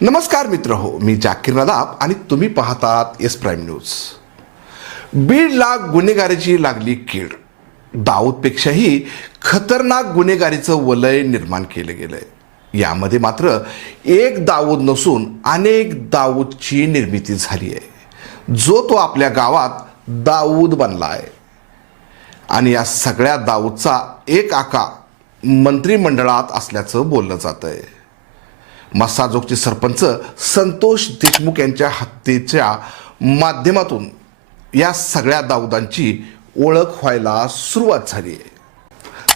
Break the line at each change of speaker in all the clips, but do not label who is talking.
नमस्कार मित्र हो मी जाकीर नदाब आणि तुम्ही पाहतात एस प्राईम न्यूज बीडला गुन्हेगारीची लागली कीड. दाऊदपेक्षाही खतरनाक गुन्हेगारीचं वलय निर्माण केलं गेलंय. यामध्ये मात्र एक दाऊद नसून अनेक दाऊदची निर्मिती झाली आहे जो तो आपल्या गावात दाऊद बनला आहे आणि या सगळ्या दाऊदचा एक आका मंत्रिमंडळात असल्याचं बोललं जात आहे मस्साजोगचे सरपंच संतोष देशमुख यांच्या हत्येच्या माध्यमातून या सगळ्या दाऊदांची ओळख व्हायला सुरुवात झाली आहे.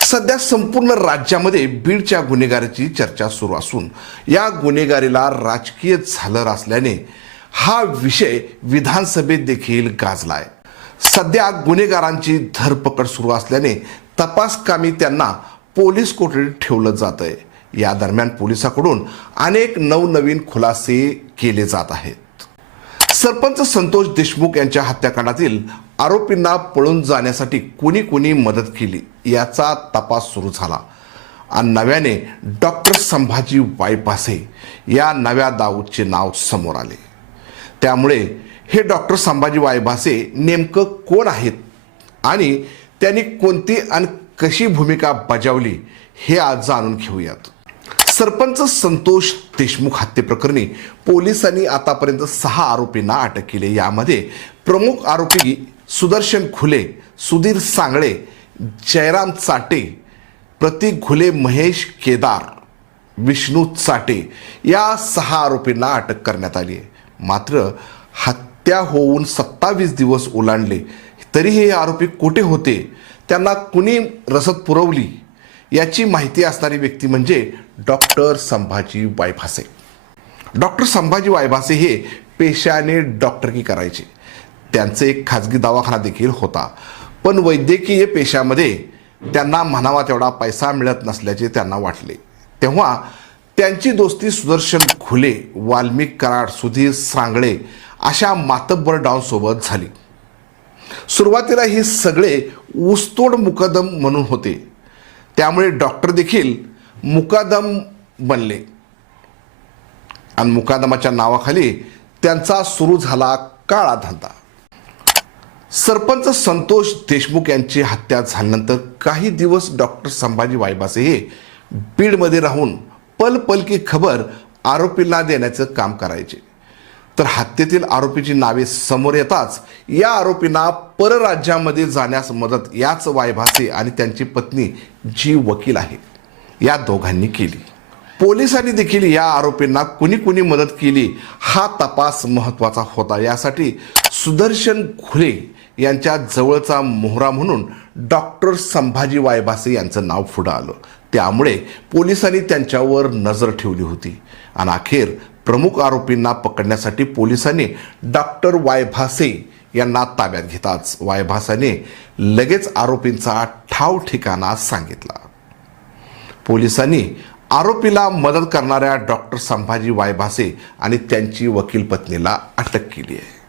सध्या संपूर्ण राज्यामध्ये बीडच्या गुन्हेगारीची चर्चा सुरू असून या गुन्हेगारीला राजकीय झालर असल्याने हा विषय विधानसभेत देखील गाजला आहे सध्या गुन्हेगारांची धरपकड सुरू असल्याने तपासकामी त्यांना पोलीस कोठडीत ठेवलं जात आहे या दरम्यान पोलिसांकडून अनेक नवनवीन खुलासे केले जात आहेत. सरपंच संतोष देशमुख यांच्या हत्याकांडातील आरोपींना पळून जाण्यासाठी कोणी कोणी मदत केली याचा तपास सुरू झाला. आणि नव्याने डॉक्टर संभाजी वायपासे या नव्या दाऊदचे नाव समोर आले. त्यामुळे हे डॉक्टर संभाजी वायभासे नेमकं कोण आहेत आणि त्यांनी कोणती आणि कशी भूमिका बजावली हे आज जाणून घेऊयात. सरपंच संतोष देशमुख हत्येप्रकरणी पोलिसांनी आतापर्यंत सहा आरोपींना अटक केली यामध्ये प्रमुख आरोपी सुदर्शन खुले सुधीर सांगळे जयराम चाटे प्रतीक घुले महेश केदार विष्णू चाटे या सहा आरोपींना अटक करण्यात आली आहे. मात्र हत्या होऊन सत्तावीस दिवस ओलांडले. तरीही हे आरोपी कुठे होते? त्यांना कुणी रसद पुरवली? याची माहिती असणारी व्यक्ती म्हणजे डॉक्टर संभाजी वायभासे. डॉक्टर संभाजी वायभासे हे पेशाने डॉक्टरकी करायचे. त्यांचे एक खाजगी दवाखाना देखील होता. पण वैद्यकीय पेशामध्ये त्यांना म्हणावा तेवढा पैसा मिळत नसल्याचे त्यांना वाटले. तेव्हा त्यांची दोस्ती सुदर्शन खुले वाल्मिक कराड सुधीर सांगळे अशा मातब्बर डाऊनसोबत झाली. सुरुवातीला हे सगळे ऊसतोड मुकदम म्हणून होते. त्यामुळे डॉक्टर देखील मुकादम बनले. आणि मुकादमाच्या नावाखाली त्यांचा सुरू झाला काळा धंदा. सरपंच संतोष देशमुख यांची हत्या झाल्यानंतर काही दिवस डॉक्टर संभाजी वायबासे हे बीडमध्ये राहून पल पल की खबर आरोपींना देण्याचं काम करायचे. तर हत्येतील आरोपीची नावे समोर येताच या आरोपींना परराज्यामध्ये जाण्यास मदत याच वायभासे आणि त्यांची पत्नी जी वकील आहे या दोघांनी केली. पोलिसांनी देखील या आरोपींना कुणी कुणी मदत केली हा तपास महत्त्वाचा होता. यासाठी सुदर्शन खुले यांच्या जवळचा मोहरा म्हणून डॉक्टर संभाजी वायभासे यांचं नाव पुढं आलं. त्यामुळे पोलिसांनी त्यांच्यावर नजर ठेवली होती. आणि अखेर प्रमुख आरोपींना पकडण्यासाठी पोलिसांनी डॉक्टर वायभासे यांना ताब्यात घेताच वायभासाने लगेच आरोपींचा ठाव ठिकाणा सांगितला. पोलिसांनी आरोपीला मदत करणाऱ्या डॉक्टर संभाजी वायभासे आणि त्यांची वकील पत्नीला अटक केली आहे.